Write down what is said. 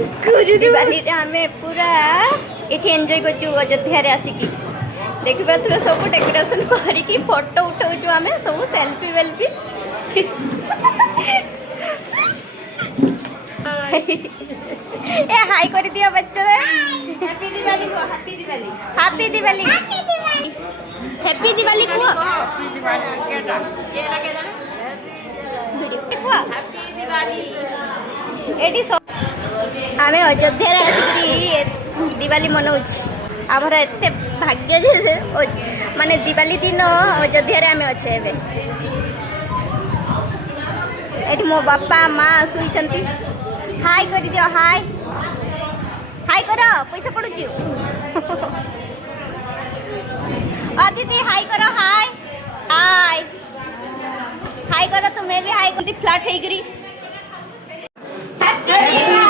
दिवाली आमे पूरा एठी एंजॉय करछु अयोध्या रे आसिकी देखि पाथबे सब डेकोरेशन करिकी फोटो उठाउछु आमे सब सेल्फी वेल्फी ए हाय कर दियो बच्चों हैप्पी दिवाली को happy Diwali happy Diwali happy Diwali को हैप्पी दिवाली केटा केरा केदा हैप्पी दिवाली एटी आमे अयोध्या रे आसी दिवाली मनाउछ आमर एते भाग्य जे माने दिवाली दिन अयोध्या रे आमे अच्छे एबे एटी मो बापा माँ सुईचंती हाय कर दियो हाय हाय करो पैसा पड़ुची दीदी हाय करो हाय हाय हाय करो तुम्हें भी हाय कर फ्लैट है करी हैप्पी